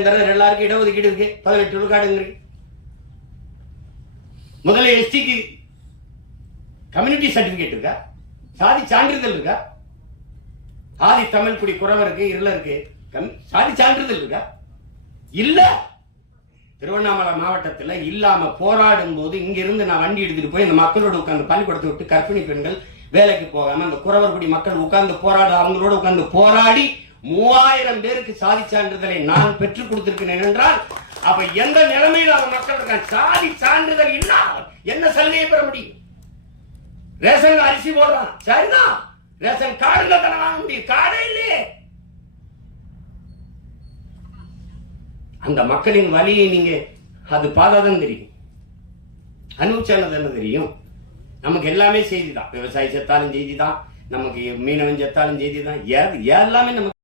எல்லாருக்கும் இடஒதுக்கீடு இருக்கு. பதினெட்டு விழுக்காடுங்கிறீங்க முதல்ல எஸ்டிக்கு கம்யூனிட்டி சர்டிபிகேட் இருக்கா? சாதி சான்றிதழ் இருக்கா? ஆதி தமிழ் குடி குறவருக்கு இருள இருக்கு. சாதி சான்றிதழ் இருக்கா? இல்ல. திருவண்ணாமலை மாவட்டத்துல இல்லாம போராடும் போது இங்கிருந்து நான் வண்டி எடுத்துட்டு போய் இந்த மக்களோட உட்கார்ந்து பள்ளிக்கூடத்தை விட்டு கற்பிணி பெண்கள் வேலைக்கு போகாம அந்த குறவர்குடி மக்கள் உட்கார்ந்து போராட அவங்களோட உட்கார்ந்து போராடி மூவாயிரம் பேருக்கு சாதி சான்றிதழை நான் பெற்றுக் கொடுத்திருக்கிறேன் என்றால் அப்ப எந்த நிலைமையில் அவன் மக்கள் இருக்கான் சாதி சான்றிதழ் இல்லாமல் என்ன சலுகையை பெற முடியும்? ரேஷன் அரிசி போடுறான். சரிதான் ரேஷன் கார்டுல தானே வாங்க முடியும். கார்டே இல்லையே. அந்த மக்களின் வலியை நீங்க அது பார்த்தாதான் தெரியும். அனுபவிச்சானது என்ன தெரியும்? நமக்கு எல்லாமே செய்தி தான் விவசாயி செத்தாலும் செய்தி தான் நமக்கு மீனவன் செத்தாலும் செய்தி தான் எல்லாமே நமக்கு